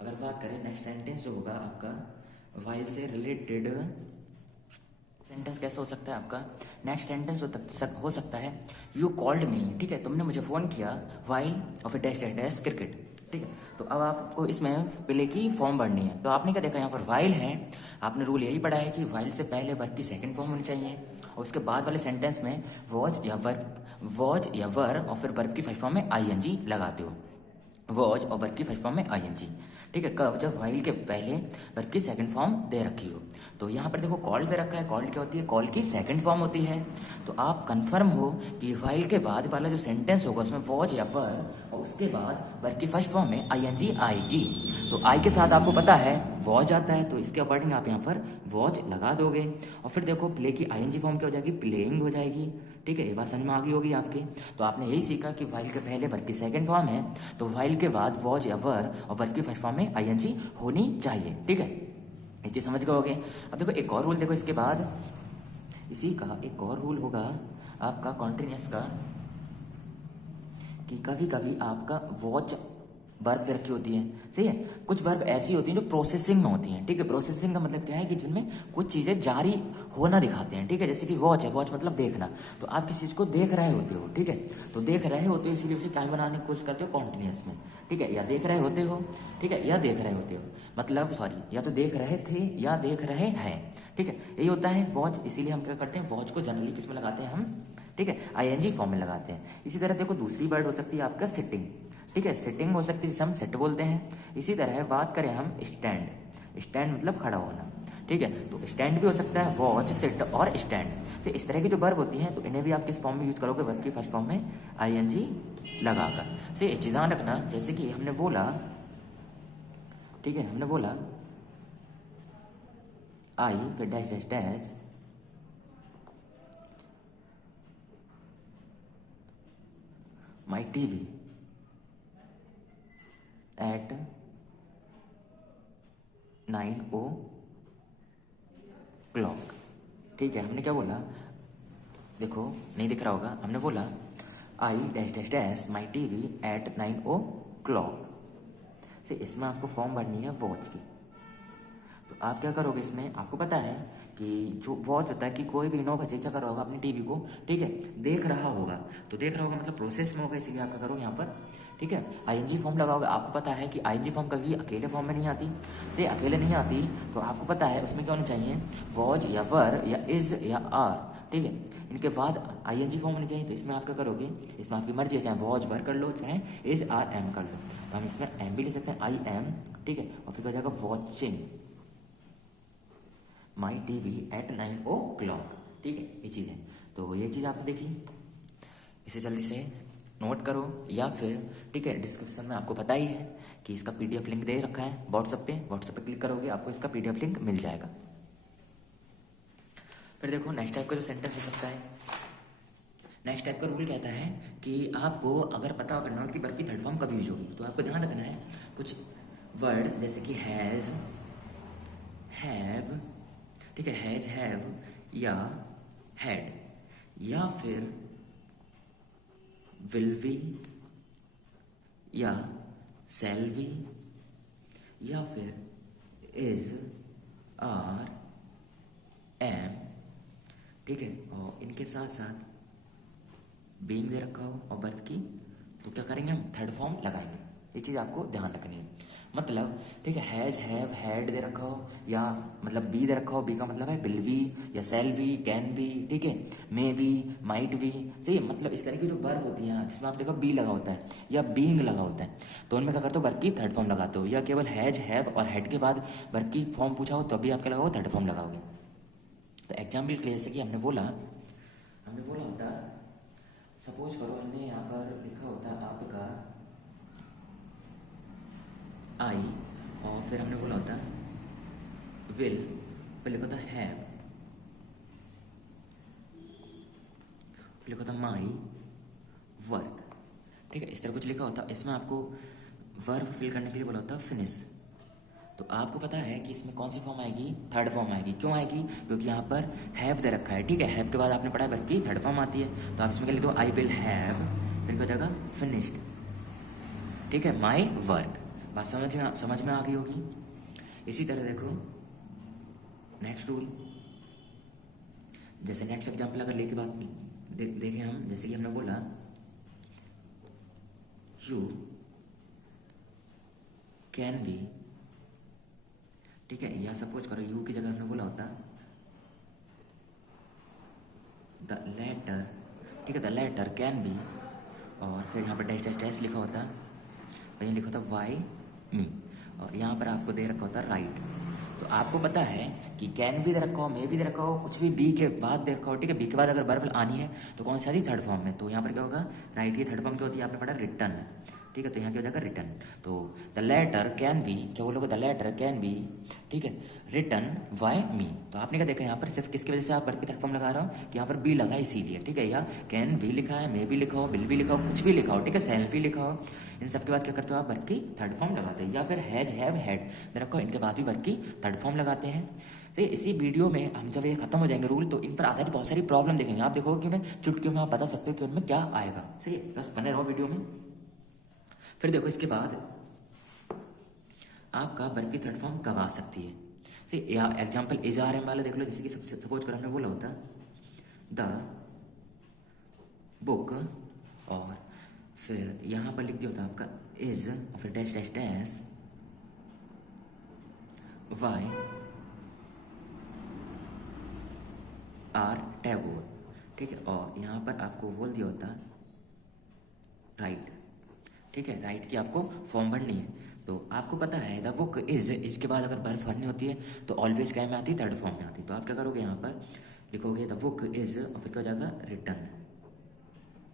अगर बात करें नेक्स्ट सेंटेंस जो होगा आपका वाइल से रिलेटेड सेंटेंस कैसे हो सकता है आपका, नेक्स्ट सेंटेंस हो सकता है यू कॉल्ड मी, ठीक है, तुमने मुझे फ़ोन किया while of A dash dash dash cricket, ठीक है। तो अब आपको इसमें प्ले की फॉर्म बढ़नी है, तो आपने क्या देखा यहाँ पर वाइल है, आपने रूल यही पढ़ा है कि वाइल से पहले वर्ब की सेकंड फॉर्म होनी चाहिए और उसके बाद वाले सेंटेंस में वॉज या वर और फिर वर्ब की फर्स्ट फॉर्म में आईएनजी लगाते हो, वॉज और वर्ब की फर्स्ट फॉर्म में आईएनजी, ठीक है। कब, जब वाइल के पहले वर्ब की सेकंड फॉर्म दे रखी हो। तो यहाँ पर देखो कॉल्ड दे रखा है, कॉल्ड क्या होती है, कॉल की सेकंड फॉर्म होती है। तो आप कंफर्म हो कि वाइल के बाद वाला जो सेंटेंस होगा उसमें वॉज या वर और उसके बाद वर्ब की फर्स्ट फॉर्म में आईएनजी आएगी। तो आई के साथ आपको पता है वॉज आता है, तो इसके अकॉर्डिंग आप यहाँ पर वॉज लगा दोगे और फिर देखो प्ले की आईएनजी फॉर्म क्या हो जाएगी, प्लेइंग हो जाएगी, ठीक है। ये बात समझ में आ गई होगी आपकी। तो आपने यही सीखा कि वाइल के पहले वर्ब की सेकंड फॉर्म है, तो वाइल के बाद वॉज या वर और वर्ब की फर्स्ट फॉर्म में आईएनजी होनी चाहिए, ठीक है। ये चीज समझ गए होगे। अब देखो एक और रूल देखो इसके बाद, इसी का एक और रूल होगा आपका कॉन्टिन्यूअस का, कि कभी कभी आपका वॉच वर्ब दे रखी होती है, सही है। कुछ वर्ब ऐसी होती हैं जो प्रोसेसिंग में होती हैं, ठीक है। प्रोसेसिंग का मतलब क्या है कि जिनमें कुछ चीज़ें जारी होना दिखाते हैं, ठीक है। जैसे कि वॉच है, वॉच मतलब देखना, तो आप किसी चीज़ को देख रहे होते हो, ठीक है। तो देख रहे होते हो इसीलिए उसे क्या बनाने की कोशिश करते हो, कॉन्टिन्यूअस में, ठीक है। या देख रहे होते हो, ठीक है, या देख रहे होते हो, मतलब सॉरी, या तो देख रहे थे या देख रहे हैं, ठीक है। यही होता है वॉच, इसीलिए हम क्या करते हैं वॉच को जनरली किस में लगाते हैं हम, ठीक है, आईएनजी फॉर्म में लगाते हैं। इसी तरह देखो दूसरी वर्ड हो सकती है आपका सिटिंग, ठीक है, सिटिंग हो सकती है जिसे हम सेट बोलते हैं। इसी तरह बात करें हम स्टैंड, स्टैंड मतलब खड़ा होना, ठीक है। तो स्टैंड भी हो सकता है, वॉच, सिट और स्टैंड से इस तरह की जो वर्ब होती हैं तो इन्हें भी आप किस फॉर्म में यूज करोगे, वर्ब की फर्स्ट फॉर्म में आईएनजी लगाकर। से एक चीज ध्यान रखना, जैसे कि हमने बोला, ठीक है, हमने बोला आई फिर dash dash dash my TV at 9 o'clock, ठीक है। हमने क्या बोला, देखो नहीं दिख रहा होगा, हमने बोला I dash dash dash my TV at 9 o'clock से इसमें आपको फॉर्म भरनी है वॉच की। तो आप क्या करोगे, इसमें आपको पता है कि जो वॉच होता है कि कोई भी 9 बजे क्या कर रहा होगा अपनी टीवी को, ठीक है, देख रहा होगा। तो देख रहा होगा मतलब प्रोसेस में होगा, इसीलिए आप क्या करोगे यहाँ पर, ठीक है, आईएनजी फॉर्म लगाओगे। आपको पता है कि आईएनजी फॉर्म कभी अकेले फॉर्म में नहीं आती, तो ये अकेले नहीं आती, तो आपको पता है उसमें क्या होनी चाहिए, वॉज या वर या इज या आर, ठीक है, इनके बाद आईएनजी फॉर्म होनी चाहिए। तो इसमें आप क्या करोगे, इसमें आपकी मर्जी है, चाहे वॉज वर कर लो चाहे इज आर एम कर लो। तो हम इसमें एम भी ले सकते हैं, आई एम, ठीक है, और फिर हो जाएगा watching my TV at 9 o'clock, ठीक है, ये चीज़ है। तो ये चीज़ आपने देखी, इसे जल्दी से नोट करो या फिर, ठीक है, डिस्क्रिप्शन में आपको पता ही है कि इसका पीडीएफ लिंक दे रखा है व्हाट्सएप पे क्लिक करोगे आपको इसका पीडीएफ लिंक मिल जाएगा। फिर देखो नेक्स्ट टाइप का जो सेंटेंस हो सकता है, नेक्स्ट टाइप का रूल कहता है कि आपको अगर पता करना हो कि वर्ब की थर्ड फॉर्म कब यूज होगी, तो आपको ध्यान रखना है कुछ वर्ड जैसे कि हैज़, हैव, ठीक है, हैज, हैव या हैड, या फिर विल बी या शैल बी, या फिर इज, आर, एम, ठीक है, और इनके साथ साथ बीइंग दे रखा हो और वर्ब की, तो क्या करेंगे हम थर्ड फॉर्म लगाएंगे। ये चीज़ आपको ध्यान रखनी है, मतलब ठीक है, हैज, हैव, हैड दे रखा हो या मतलब बी दे रखा हो, बी का मतलब है विल बी या शैल बी, कैन बी, ठीक है, मे बी, माइट बी, सही, मतलब इस तरह की जो वर्ब होती हैं जिसमें आप देखो बी लगा होता है या बीइंग लगा होता है, तो उनमें क्या करते हो वर्ब की थर्ड फॉर्म लगाते हो, या केवल हैज, हैव और हैड के बाद वर्ब की फॉर्म पूछा हो तो भी आप क्या लगाओ, थर्ड फॉर्म लगाओगे। तो एग्जाम्पल के लिए जैसे कि हमने बोला होता, सपोज करो हमने यहाँ पर लिखा होता आपका आई और फिर हमने बोला होता विल, फिर लिखा होता हैव, फिर लिखा होता माई वर्क, ठीक है, इस तरह कुछ लिखा होता। इसमें आपको वर्ब फिल करने के लिए बोला होता फिनिश। तो आपको पता है कि इसमें कौन सी फॉर्म आएगी, थर्ड फॉर्म आएगी। क्यों आएगी, क्योंकि यहाँ पर हैव दे रखा है, ठीक है, हैव के बाद आपने पढ़ा है वर्ब की थर्ड फॉर्म आती है, तो आप इसमें क्या लिख दो, आई विल हैव, फिर क्या हो जाएगा फिनिश्ड, ठीक है, माई वर्क। बात समझ में आ गई होगी। इसी तरह देखो नेक्स्ट रूल, जैसे नेक्स्ट एग्जाम्पल अगर लेके बात देखें हम, जैसे कि हमने बोला यू कैन बी, ठीक है, या सपोज करो यू की जगह हमने बोला होता द लेटर, ठीक है, द लेटर कैन बी, और फिर यहाँ पर डैश डैश डैश लिखा होता, और यहाँ लिखा होता वाई मी, और यहाँ पर आपको दे रखा होता राइट। तो आपको पता है कि कैन भी दे रखा हो, मे भी दे रखा हो, कुछ भी बी के बाद दे रखा हो, ठीक है, बी के बाद अगर वर्ब आनी है तो कौन सी आती है, थर्ड फॉर्म में। तो यहाँ पर क्या होगा, राइट की थर्ड फॉर्म क्या होती है, आपने पढ़ा रिटर्न, ठीक है, तो यहाँ क्या हो जाएगा रिटर्न। तो द लेटर कैन बी, क्या बोलोगे, द लेटर कैन बी, ठीक है, रिटर्न बाय मी। तो आपने क्या देखा यहाँ पर सिर्फ किसकी वजह से आप वर्ब की थर्ड फॉर्म लगा रहा हो कि यहाँ पर बी लगा है इसीलिए, ठीक है, या कैन भी लिखा है, मे भी लिखा हो, बिल भी लिखा हो, कुछ भी लिखा हो, ठीक है, सेल भी लिखा हो, इन सब के बाद क्या करते हो आप वर्ब की थर्ड फॉर्म लगाते हैं, या फिर हैज हैव हैड रखो, इनके बाद भी वर्ब की थर्ड फॉर्म लगाते हैं। तो इसी वीडियो में हम जब ये खत्म हो जाएंगे रूल, तो इन पर आधारित बहुत सारी प्रॉब्लम देखेंगे, आप देखोगे कि उन्हें चुटकियों में आप बता सकते हो कि उनमें क्या आएगा। सही है, बस बने रहो वीडियो में। फिर देखो इसके बाद आपका वर्ब की थर्ड फॉर्म कब आ सकती है। सही, या एग्जाम्पल इज आर एम वाला देख लो, जैसे कि सबसे सपोज कर हमने बोला होता द बुक, और फिर यहाँ पर लिख दिया होता आपका इज, और फिर dash dash dash by R Tagore, ठीक है, और यहाँ पर आपको बोल दिया होता राइट, ठीक है, राइट की आपको फॉर्म भरनी है। तो आपको पता है द बुक इज, इसके बाद अगर वर्ब भरनी होती है तो ऑलवेज क्या में आती है, थर्ड फॉर्म में आती है। तो आप क्या करोगे, यहाँ पर लिखोगे द बुक इज, और फिर क्या हो जाएगा रिटर्न।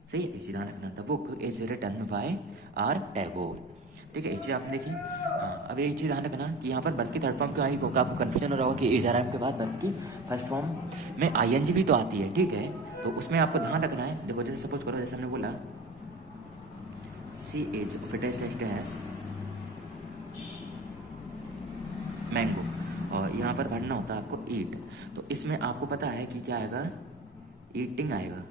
सही है, इसी ध्यान रखना, the book is written by R Tagore, ठीक है, ये चीज़ आपने देखी। हाँ, अब एक चीज़ ध्यान रखना कि यहाँ पर वर्ब की थर्ड फॉर्म क्यों आई, क्योंकि आपको कन्फ्यूजन हो रहा होगा कि इज आर एम के बाद वर्ब की फर्स्ट फॉर्म में आईएनजी भी तो आती है, ठीक है, तो उसमें आपको ध्यान रखना है। देखो जैसे सपोज करो, जैसे हमने बोला सी एज फिर डैश डैश डैश मैंगो, और यहाँ पर भरना होता है आपको ईट। तो इसमें आपको पता है कि क्या आएगा, ईटिंग आएगा।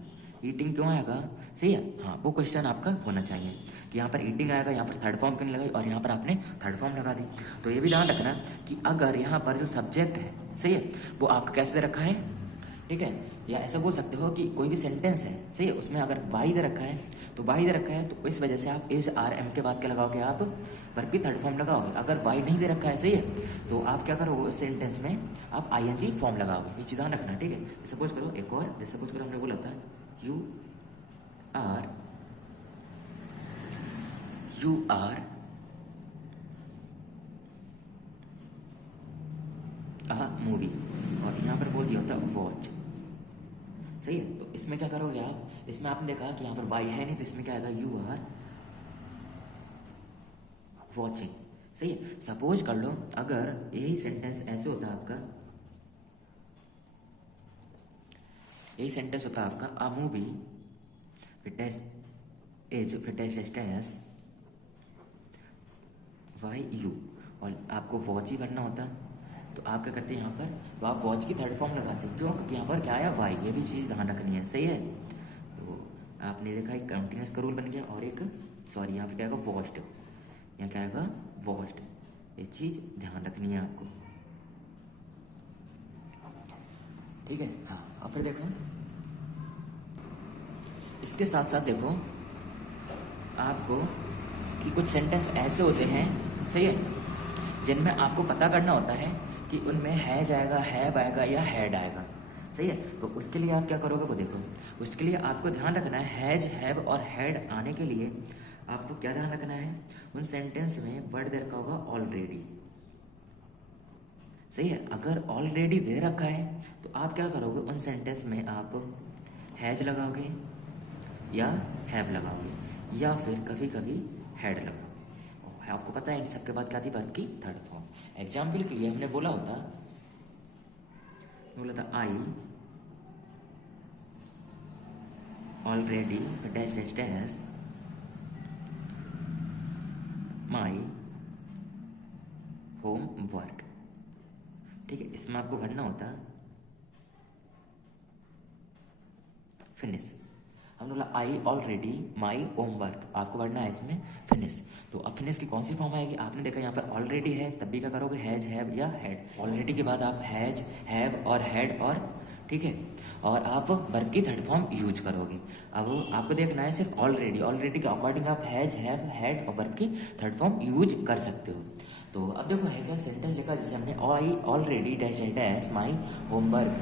ईटिंग क्यों आएगा, सही है, हाँ, वो क्वेश्चन आपका होना चाहिए कि यहाँ पर ईटिंग आएगा, यहाँ पर थर्ड फॉर्म क्यों नहीं लगाई, और यहाँ पर आपने थर्ड फॉर्म लगा दी। तो ये भी ध्यान रखना कि अगर यहाँ पर जो सब्जेक्ट है, सही है, वो आपका कैसे दे रखा है, ठीक है, या ऐसा बोल सकते हो कि कोई भी सेंटेंस है, सही है, उसमें अगर बाई दे रखा है, तो बाई दे रखा है, तो इस वजह से आप इज आर एम के बाद क्या लगाओगे, आप वर्ब की थर्ड फॉर्म लगाओगे। अगर वाई नहीं दे रखा है, सही है, तो आप क्या करोगे उस सेंटेंस में आप आईएनजी फॉर्म लगाओगे। ये चीज़ ध्यान रखना, ठीक है। सपोज करो एक और, जैसे सपोज करो हमने बोला था यू आर अ मूवी, और यहाँ पर बोल दिया होता वॉच, सही है। तो इसमें क्या करोगे आप, इसमें आपने देखा कि यहाँ पर वाई है नहीं, तो इसमें क्या आएगा, यू आर वॉचिंग, सही है। सपोज कर लो अगर यही सेंटेंस ऐसे होता आपका, यही सेंटेंस होता आपका अ मूवी फिर डैश एज फिर dash dash dash why you, और आपको वॉच ही बनना होता, तो आप क्या करते हैं यहाँ पर, तो आप वॉच की थर्ड फॉर्म लगाते हैं, क्यों, क्योंकि यहाँ पर क्या आया वाई, ये भी चीज़ ध्यान रखनी है, सही है। तो आपने देखा एक कंटिन्यूस का रूल बन गया, और एक सॉरी यहाँ पर क्या आएगा वॉच्ड, यहाँ क्या आएगा वॉच्ड, ये चीज़ ध्यान रखनी है आपको, ठीक है। हाँ, और फिर देखो इसके साथ साथ देखो आपको कि कुछ सेंटेंस ऐसे होते हैं, सही है, जिनमें आपको पता करना होता है कि उनमें हैज आएगा, हैव आएगा या हैड आएगा, सही है। तो उसके लिए आप क्या करोगे वो देखो, उसके लिए आपको ध्यान रखना है हैज हैव और हैड आने के लिए आपको क्या ध्यान रखना है, उन सेंटेंस में वर्ड दे रखा होगा ऑलरेडी, सही है। अगर ऑलरेडी दे रखा है तो आप क्या करोगे, उन सेंटेंस में आप हैज लगाओगे या हैव लगाओगे, या फिर कभी कभी हैड लगाओगे। आपको पता है इन सबके बाद क्या थी, वर्ब की थर्ड फॉर्म। एग्जाम्पल के लिए हमने बोला था I already dash dash dash my home work, ठीक है, इसमें आपको भरना होता फिनिश। हमने बोला आई ऑलरेडी माई होमवर्क, आपको पढ़ना है इसमें फिनिश। तो अब फिनिश की कौन सी फॉर्म आएगी, आपने देखा यहाँ पर ऑलरेडी है, तब भी क्या करोगे, हैज, हैव या हैड। ऑलरेडी के बाद आप हैज, हैव और हैड और, ठीक है, और आप वर्ब की थर्ड फॉर्म यूज करोगे। अब आपको देखना है सिर्फ ऑलरेडी, ऑलरेडी के अकॉर्डिंग आप हैज, हैव, हैड और वर्ब की थर्ड फॉर्म यूज कर सकते हो। तो अब देखो है क्या, सेंटेंस लिखा जैसे हमने I already dash dash my homework.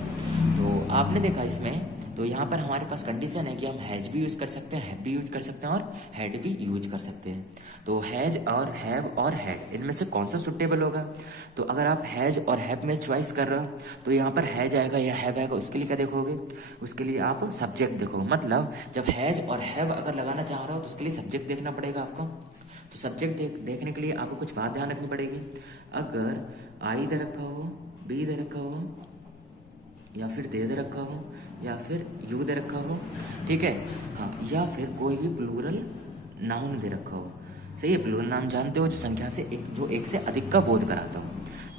तो आपने देखा इसमें, तो यहाँ पर हमारे पास कंडीशन है कि हम हैज भी यूज़ कर सकते हैं, हैव भी यूज कर सकते हैं और हैड भी यूज कर सकते हैं। तो हैज और हैव और हैड इनमें से कौन सा सुटेबल होगा, तो अगर आप हैज और हैव में चॉइस कर रहे हो तो यहाँ पर हैज आएगा या हैव आएगा, उसके लिए क्या देखोगे, उसके लिए आप सब्जेक्ट देखो। मतलब जब हैज और हैव अगर लगाना चाह रहे हो तो उसके लिए सब्जेक्ट देखना पड़ेगा आपको। तो सब्जेक्ट देखने के लिए आपको कुछ बात ध्यान रखनी पड़ेगी। अगर आई दे रखा हो, बी दे रखा हो, या फिर दे रखा हो, या फिर यू दे रखा हो, ठीक है, हाँ, या फिर कोई भी प्लूरल नाउन दे रखा हो। सही है, प्लूरल नाउन जानते हो, जो संख्या से एक, जो एक से अधिक का बोध कराता हो,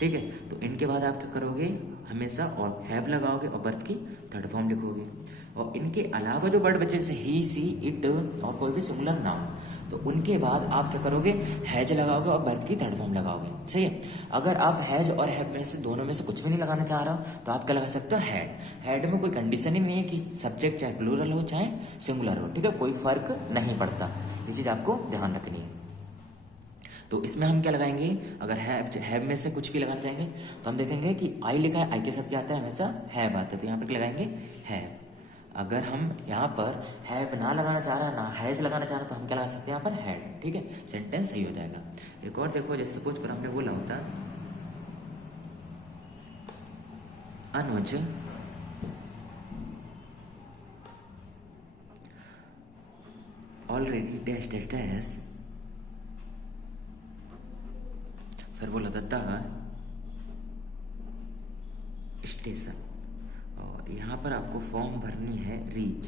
ठीक है। तो इनके बाद आप क्या करोगे, हमेशा और हैव लगाओगे और वर्ब की थर्ड फॉर्म लिखोगे। और इनके अलावा जो वर्ड बचे जैसे ही, सी, इट और कोई भी सिंगुलर नाउन, तो उनके बाद आप क्या करोगे, हैज लगाओगे और वर्ब की थर्ड फॉर्म लगाओगे। सही है। अगर आप हैज और हैव में से दोनों में से कुछ भी नहीं लगाना चाह रहा तो आप क्या लगा सकते हो, हैड। हैड में कोई कंडीशन ही नहीं है कि सब्जेक्ट चाहे प्लूरल हो चाहे सिंगुलर हो, ठीक है, कोई फर्क नहीं पड़ता। ये चीज़ आपको ध्यान रखनी है। तो इसमें हम क्या लगाएंगे, अगर हैव में से कुछ भी लगाना चाहेंगे तो हम देखेंगे कि आई लिखा है, आई के साथ क्या आता है, हमेशा हैव आता है, तो यहाँ पर क्या लगाएंगे, हैव। अगर हम यहाँ पर हैव ना लगाना चाह रहे हैं, ना हैज लगाना चाह रहे हैं, तो हम क्या लगा सकते हैं यहाँ पर, हैड, ठीक है, सेंटेंस सही हो जाएगा। एक और देखो, जैसे सपोज पर हमने बोला होता अनुज ऑलरेडी डैश डैश डैश, फिर बोला था द स्टेशन, और यहाँ पर आपको फॉर्म भरनी है रीच।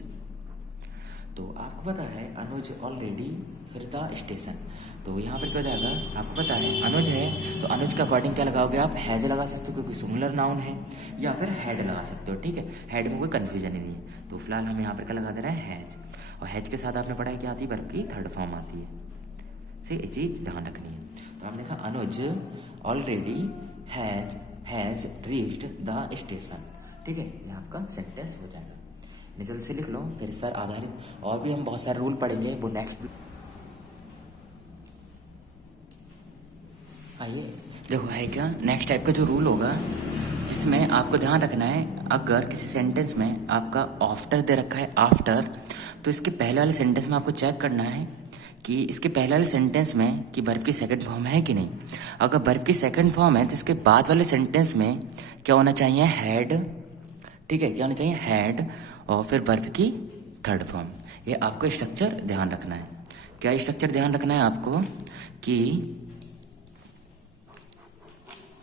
तो आपको पता है अनुज ऑलरेडी, फिर द स्टेशन, तो यहाँ पर क्या हो जाएगा, आपको पता है अनुज है तो अनुज के अकॉर्डिंग क्या लगाओगे आप, हैज लगा सकते हो क्योंकि सिंगुलर नाउन है, या फिर हैड लगा सकते हो, ठीक है, हैड में कोई कन्फ्यूजन ही नहीं है। तो फिलहाल हम यहाँ पर क्या लगा दे रहे हैं, हैज। और हैज के साथ आपने पढ़ा है क्या आती है, वर्ब की थर्ड फॉर्म आती है। सही, ये चीज़ ध्यान रखनी है। तो आपने कहा Anuj already has reached the station, ठीक है, ये आपका सेंटेंस हो जाएगा। जल्दी से लिख लो, फिर इस पर आधारित और भी हम बहुत सारे रूल पढ़ेंगे, वो नेक्स्ट। आइए देखो है क्या, नेक्स्ट टाइप का जो रूल होगा जिसमें आपको ध्यान रखना है, अगर किसी सेंटेंस में आपका आफ्टर दे रखा है, आफ्टर, तो इसके पहले वाले सेंटेंस में आपको चेक करना है कि इसके पहले वाले सेंटेंस में कि वर्ब की सेकंड फॉर्म है कि नहीं। अगर वर्ब की सेकंड फॉर्म है तो इसके बाद वाले सेंटेंस में क्या होना चाहिए, हैड, ठीक है, क्या होना चाहिए, हैड, और फिर वर्ब की थर्ड फॉर्म। ये आपको स्ट्रक्चर ध्यान रखना है। क्या स्ट्रक्चर ध्यान रखना है आपको, कि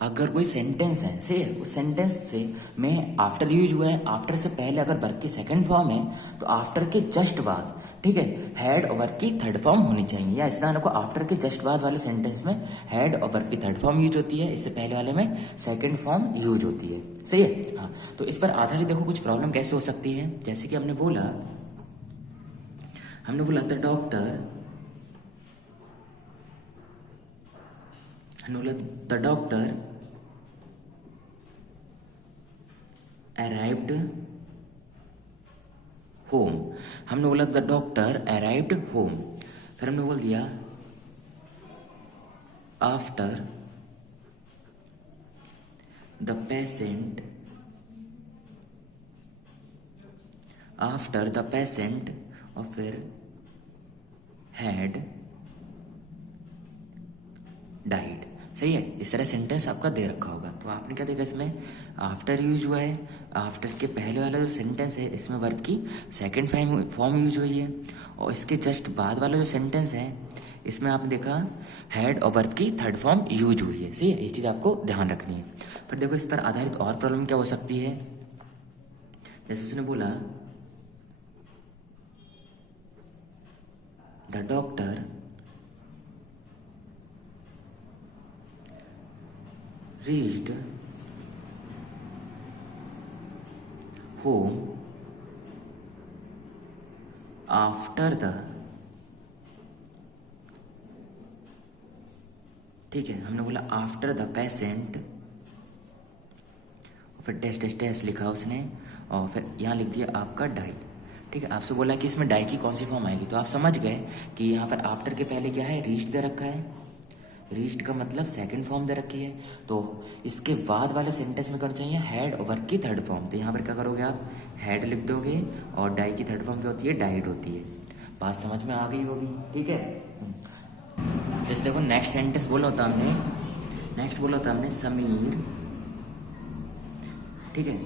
अगर कोई सेंटेंस है से उस सेंटेंस से में आफ्टर यूज हुआ है, आफ्टर से पहले अगर वर्ब की सेकंड फॉर्म है तो आफ्टर के जस्ट बाद, ठीक है, हैड और वर्ब की थर्ड फॉर्म होनी चाहिए। या इस तरह को आफ्टर के जस्ट बाद वाले सेंटेंस में हैड और वर्ब की थर्ड फॉर्म यूज होती है, इससे पहले वाले में सेकंड फॉर्म यूज होती है। सही है, हाँ। तो इस पर आधारित देखो कुछ प्रॉब्लम कैसे हो सकती है, जैसे कि हमने बोला था डॉक्टर अराइव्ड होम, हमने बोला द डॉक्टर अराइव्ड होम, फिर हमने बोल दिया आफ्टर द पेशेंट और फिर हैड डाइड। सही है, इस तरह सेंटेंस आपका दे रखा होगा। तो आपने क्या देखा, इसमें आफ्टर यूज हुआ है, आफ्टर के पहले वाला जो सेंटेंस है इसमें वर्ब की सेकंड फॉर्म यूज हुई है, और इसके जस्ट बाद वाला जो सेंटेंस है इसमें आपने देखा हैड और वर्ब की थर्ड फॉर्म यूज हुई है। सही है, ये चीज़ आपको ध्यान रखनी है। फिर देखो इस पर आधारित और प्रॉब्लम क्या हो सकती है, जैसे उसने बोला the doctor reached home after the, ठीक है, हमने बोला आफ्टर द पेशेंट, फिर डैश डैश डैश लिखा उसने, और फिर यहाँ लिख दिया आपका डाइड। ठीक है, आपसे बोला कि इसमें डाई की कौन सी फॉर्म आएगी, तो आप समझ गए कि यहाँ पर आफ्टर के पहले क्या है, रीच्ड दे रखा है। रीच्ड का मतलब सेकंड फॉर्म दे रखी है, तो इसके बाद वाले सेंटेंस में करना चाहिए हैड और वर्क की थर्ड फॉर्म। तो यहाँ पर क्या करोगे आप, हैड लिख दोगे, और डाई की थर्ड फॉर्म क्या होती है, डाइड होती है। बात समझ में आ गई होगी, ठीक है। जैसे देखो नेक्स्ट सेंटेंस बोला होता हमने, नेक्स्ट बोला होता हमने समीर, ठीक है,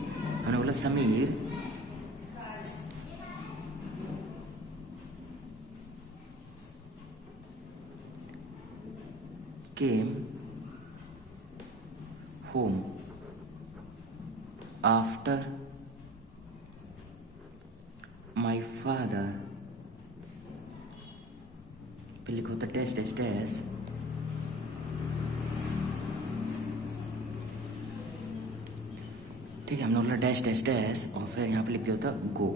हमने बोला Sameer came home after my father, फिर लिखो होता डैश डैश डैश, ठीक है, हमने बोला डैश डैश डैश, और फिर यहाँ पे लिख दिया होता गो।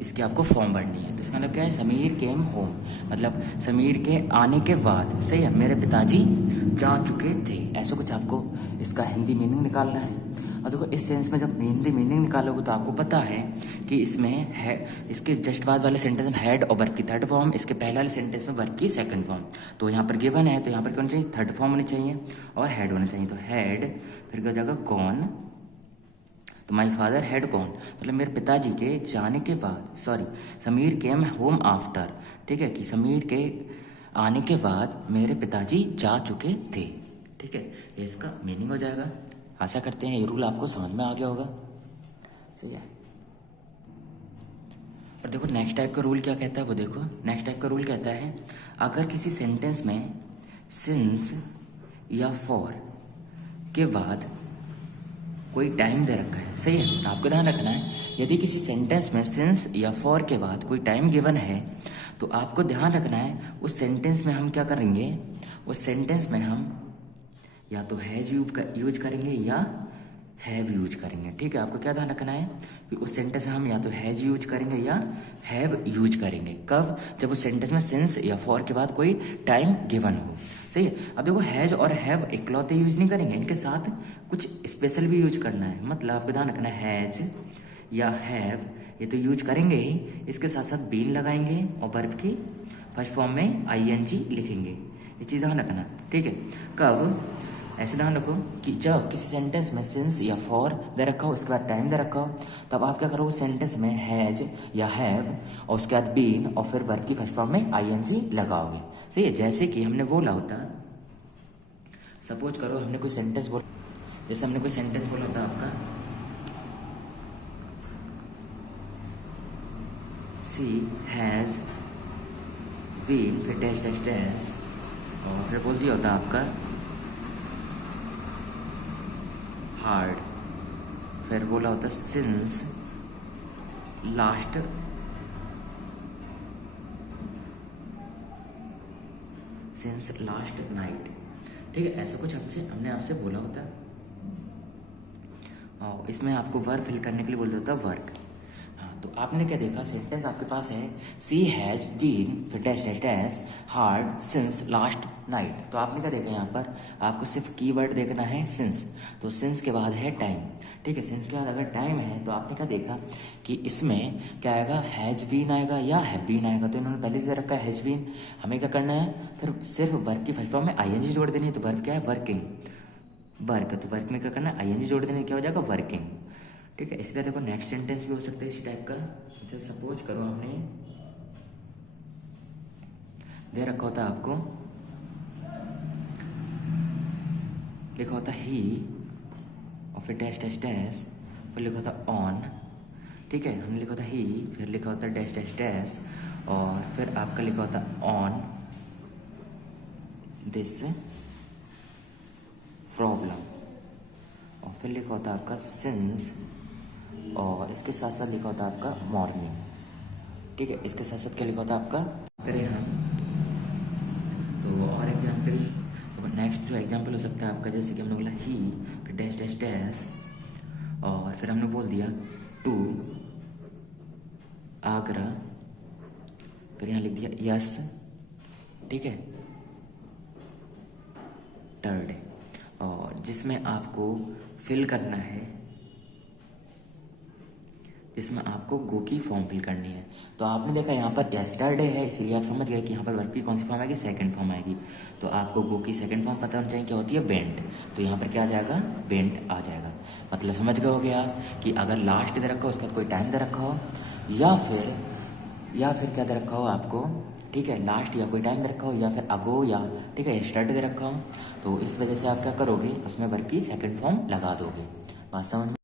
इसकी आपको फॉर्म भरनी है। तो इसका मतलब क्या है, समीर केम होम, मतलब समीर के आने के बाद, सही है, मेरे पिताजी जा चुके थे, ऐसा कुछ आपको इसका हिंदी मीनिंग निकालना है। और देखो इस सेंस में जब हिंदी मीनिंग निकालोगे तो आपको पता है कि इसमें है, इसके जस्ट बाद वाले सेंटेंस में हैड और वर्ब की थर्ड फॉर्म, इसके पहले वाले सेंटेंस में वर्ब की सेकंड फॉर्म। तो यहाँ पर गिवन है, तो यहाँ पर क्या होना चाहिए, थर्ड फॉर्म होनी चाहिए और हैड होना चाहिए। तो हैड, फिर क्या हो जाएगा गॉन, तो माई फादर हैड गॉन, मतलब मेरे पिताजी के जाने के बाद, sorry, Sameer came home after, ठीक है, कि समीर के आने के बाद मेरे पिताजी जा चुके थे। ठीक है, ये इसका मीनिंग हो जाएगा। आशा करते हैं ये रूल आपको समझ में आ गया होगा, सही है। और देखो नेक्स्ट टाइप का रूल क्या कहता है, वो देखो नेक्स्ट टाइप का रूल कहता है, अगर किसी सेंटेंस में सिंस या फॉर के बाद कोई टाइम दे रखा है, सही है, तो आपको ध्यान रखना है, यदि किसी सेंटेंस में सिंस या फॉर के बाद कोई टाइम गिवन है तो आपको ध्यान रखना है उस सेंटेंस में हम क्या करेंगे, उस सेंटेंस में हम या तो हैज यूज करेंगे या हैव यूज करेंगे। ठीक है, आपको क्या ध्यान रखना है कि उस सेंटेंस में हम या तो हैज यूज करेंगे या हैव यूज करेंगे। कब, जब उस सेंटेंस में सिंस या फॉर के बाद कोई टाइम गिवन हो, सही है। अब देखो हैज और हैव इकलौते यूज नहीं करेंगे, इनके साथ कुछ स्पेशल भी यूज करना है। मतलब आपको ध्यान रखना है हैज या हैव ये तो यूज करेंगे ही, इसके साथ साथ बीन लगाएंगे और वर्ब की फर्स्ट फॉर्म में आईएनजी लिखेंगे, ये चीज़ ध्यान रखना। ठीक है, कब, ऐसे ध्यान रखो कि जब किसी सेंटेंस में सिंस या फॉर दे रखा हो, उसके बाद टाइम दे रखा हो, तब आप क्या करोगे, सेंटेंस में हैज या हैव और उसके बाद बीन और फिर वर्ब की फर्स्ट फॉर्म में आईएनजी लगाओगे, सही है। जैसे कि हमने बोला होता, सपोज करो हमने कोई सेंटेंस बोला, जैसे हमने कोई सेंटेंस बोला होता आपका, सी हैज बीन, फिर डैश डैश डैश, और फिर बोल दिया होता आपका हार्ड, फिर बोला होता सिंस लास्ट नाइट। ठीक है, ऐसा कुछ हमने आपसे बोला होता है, और इसमें आपको वर्ब फिल करने के लिए बोल देता वर्क। हाँ, तो आपने क्या देखा, सेंटेंस आपके पास है सी हैज बीन, फिर dash dash dash hard since last night. तो आपने क्या देखा, यहाँ पर आपको सिर्फ कीवर्ड देखना है सिंस, तो सिंस के बाद है टाइम। ठीक है, सिंस के बाद अगर टाइम है तो आपने क्या देखा कि इसमें क्या आएगा, हैज बीन आएगा या हैव बीन आएगा। तो इन्होंने पहले से दे रखा है हैज बीन, हमें क्या करना है, फिर सिर्फ वर्ब की फर्स्ट फॉर्म में आईएनजी जोड़ देनी है। तो वर्ब क्या है, वर्किंग, वर्क, तो वर्क में क्या करना है, आईएनजी जोड़ देने, क्या हो जाएगा, वर्किंग। ठीक है, इसी तरह देखो नेक्स्ट सेंटेंस भी हो सकता है इसी टाइप का। अच्छा, सपोज करो हमने दे रखा होता आपको, लिखा होता ही और फिर डैश डैश डैश, फिर लिखा होता ऑन। ठीक है, हमने लिखा होता ही, फिर लिखा होता डैश डैश डैश, और फिर आपका लिखा होता ऑन दिस प्रॉब्लम, और फिर लिखा होता आपका सिंस, और इसके साथ साथ लिखा होता आपका मॉर्निंग। ठीक है, इसके साथ साथ क्या लिखा होता आपका, करें हम तो और एग्जाम्पल, तो नेक्स्ट जो एग्जाम्पल हो सकता है आपका, जैसे कि हमने बोला ही, फिर डैश डैश डैश, और फिर हमने बोल दिया टू आगरा फिर यहाँ लिख दिया यस, ठीक है, टर्डे, और जिसमें आपको फिल करना है, जिसमें आपको गो की फॉर्म फिल करनी है। तो आपने देखा यहाँ पर यस्टरडे है, इसलिए आप समझ गए कि यहाँ पर वर्ब की कौन सी फॉर्म आएगी, सेकंड फॉर्म आएगी। तो आपको गो की सेकंड फॉर्म पता होनी चाहिए, क्या होती है, बेंट। तो यहाँ पर क्या आ जाएगा, बेंट आ जाएगा। मतलब समझ गए होगे आप कि अगर लास्ट दे रखा हो, उसका कोई टाइम दे रखा हो, या फिर क्या दे रखा हो आपको, ठीक है, लास्ट या कोई टाइम दे रखा हो, या फिर अगो, या ठीक है यस्टरडे दे रखा हो, तो इस वजह से आप क्या करोगे, उसमें वर्ब की सेकंड फॉर्म लगा दोगे। बात समझ